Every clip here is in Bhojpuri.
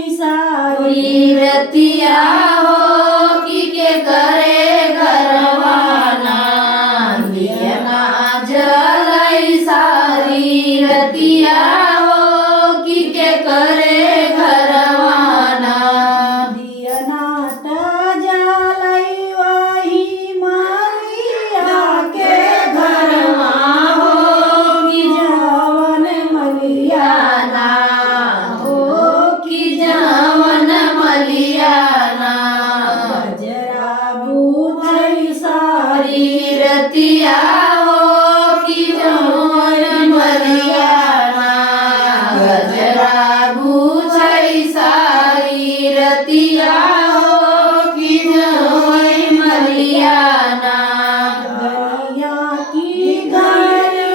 सारी रतिया हो कि के करे घरवाना दियना जलाई सारी रतिया हो कि के करे घरवाना दियना त जलाई वही मालिया के घरवा हो कि जवन मलिया हो कि जवन मलियाना गजरा बूथई सारी रतिया हो कि जवन मलियाना गजरा गुछई सारी रतिया हो कि जवन मलियाना गलिया की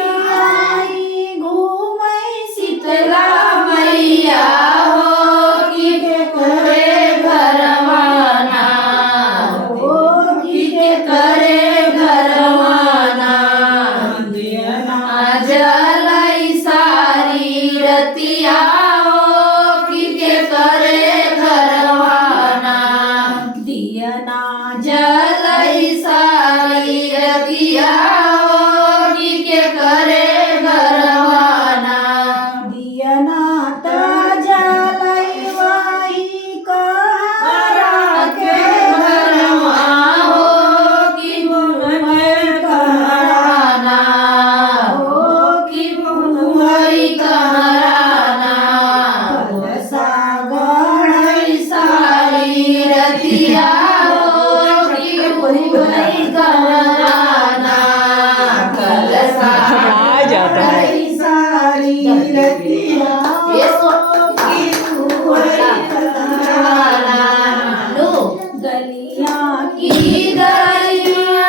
गलियाई घूमई शीतला मैया हो कि के करे घरवाना हो कि के करे घरवाना दियना जलाई सारी रतिया हो कि के करे घरवाना दियना जलाई सारी रतिया हो कि के करे घरवाना दियना त जलाई वही कहारा के घरवा हो कि मुहई कहराना हो कि मुहई कहराना सागणई सारी रतिया हो कि मुहई कहराना कलसा सारी रतिया ये सो गलिया की गलिया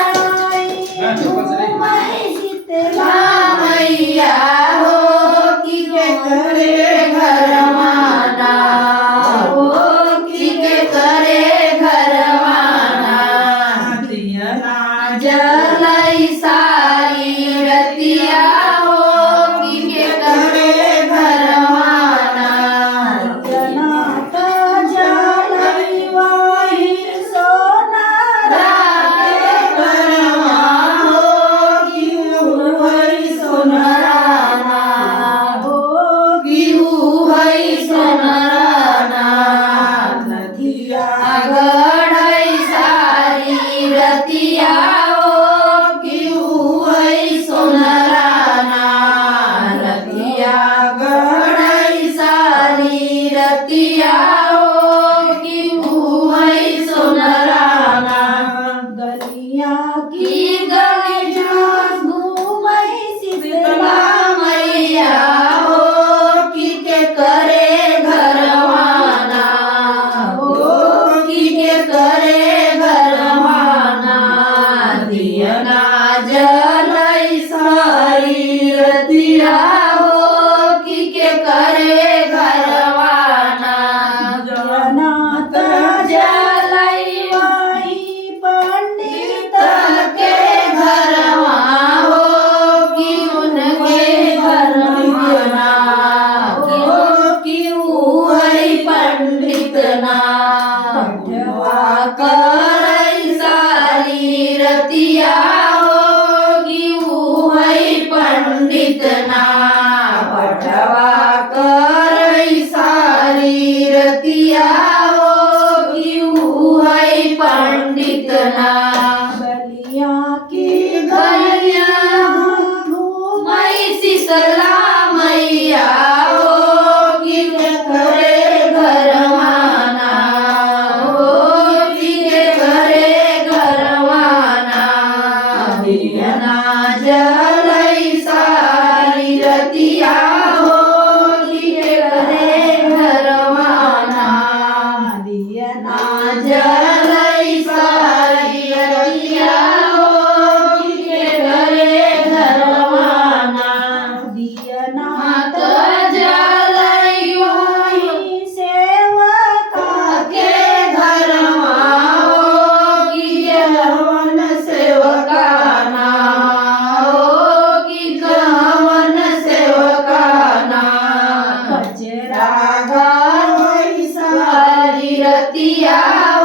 घूमई शीतला मैया हो कि के करे घरवाना हो कि के करे घरवाना दियना जलाई सारी रतिया हो कि के करे घरवाना दियना त जलाई वही सोनारा के घरवा हो कि मुहई सोनराना हो कि मुहई सोनराना नदिया गढ़ई सारी रतिया हो कि मुहई सोनराना रतिया गढ़ई सारी रतिया हो कि मुहई सोनराना गलिया की की गलिया घूमई शीतला मैया हो कि के करे घरवाना हो कि के करे घरवाना दियना जलाई सारी रतिया हो कि के करे घरवाना दियना त जलाई वही पंडित के घरवा हो कि उनके घरवाना हो कि उहई पंडित ना पठवा करई सारी रतिया हो कि उहई पंडित ना पठवा करई सारी रतिया हो कि उहई पंडित ना गलिया की गलिया घूमई मई शीतला मैया हो कि के करे घरवाना हो कि के करे घरवाना दियना जलाई सारी रतिया हो कि के करे घरवाना दियना जलाई सारी રતિયા